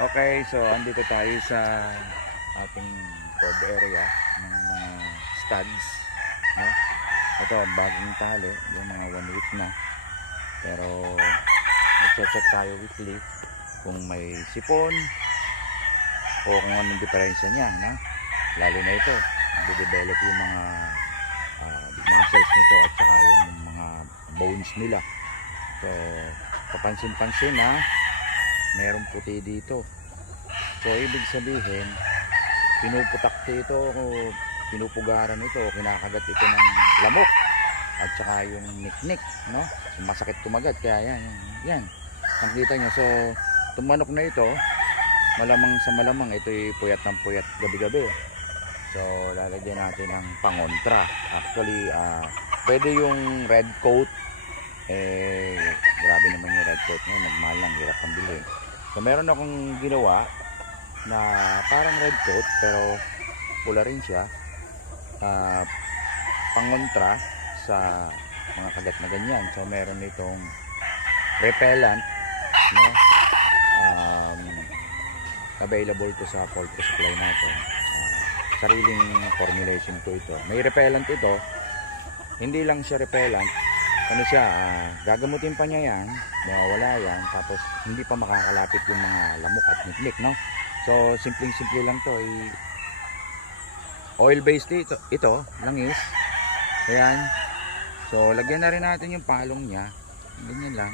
Okay, so andito tayo sa ating pod area ng mga studs, no? Ito, bagong tali, yung mga 1 week na. Pero nag-check tayo weekly kung may sipon o kung anong diferensya niya, no? Lalo na ito, nag-develop yung mga muscles nito at saka yung mga bones nila. So, papansin-pansin na merong puti dito. So ibig sabihin pinuputak ito o pinupugaran ito o kinakagat ito ng lamok at saka yung niknik, no? Masakit kumagat, kaya yan nakita nyo. So itong manok na ito, malamang sa malamang ito'y puyat ng puyat gabi-gabi. So lalagyan natin ng pangontra. Actually pwede yung red coat, grabe naman yung red coat ngayon, nagmahal lang, hirap ang bili. So meron akong ginawa na parang red coat pero pula rin siya, pangontra sa mga kagat na ganyan. So meron itong repellent, no? Available to sa poultry supply natin. Sariling formulation ko ito. May repellent ito, hindi lang siya repellent, ano siya, gagamutin pa niya yan, mawawala yan, tapos hindi pa makakalapit yung mga lamok at niknik, no? So simpleng-simple lang to, oil based ito langis. Ayan. So lagyan na rin natin yung palong niya, ganyan lang,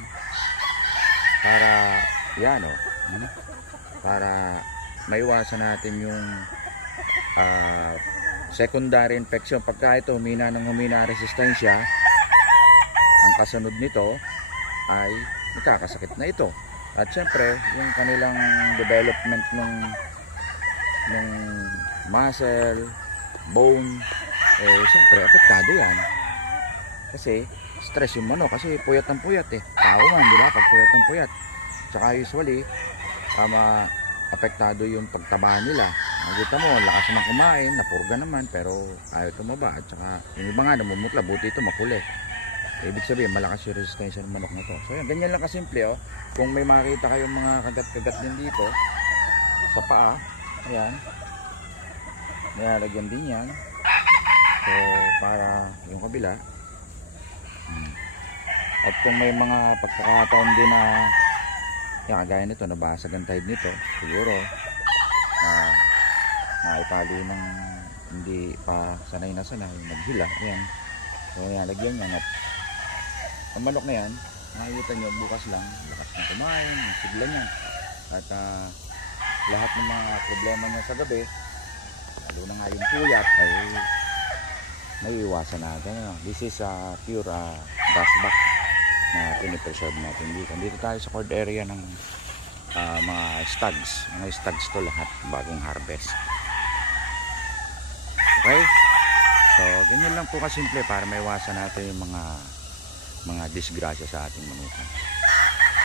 para yan, para maiwasan natin yung secondary infection. Pagka ito humina ng humina resistensya, ang kasunod nito ay nakakasakit na ito. At syempre yung kanilang development ng muscle, bone, syempre apektado yan. Kasi stress yung manok, kasi puyat ng puyat tao man, di ba? Pag puyat ng puyat, tsaka usually apektado yung pagtaba nila. Nakita mo, lakas naman kumain, napurga naman, pero ayaw tumaba. At saka yung iba nga namumutla, buti ito makulit. Ibig sabihin malakas yung resistensya ng manok na to. So yan, ganyan lang kasimple. Kung may makita kayong mga kagat-kagat din dito sa paa, ayan, nilalagyan din yan. So para yung kabila. At kung may mga pagkakataon din na yan, kagaya nito, nabasag ang tide nito, siguro naitali ng hindi pa sanay na sanay, naghila. Ayan, so yan, lagyan yan. At ang manok na yan, makikita nyo bukas lang, lakas ng kumain, yung sigla niya. At lahat ng mga problema niya sa gabi, lalo na nga yung puyat, ay naiiwasan natin. This is pure grass back na pinipreserve natin dito. Dito tayo sa cord area ng mga stags. Mga stags to lahat, bagong harvest. Okay? So, ganyan lang po kasimple para maiwasan natin yung mga disgrasya sa ating manukan.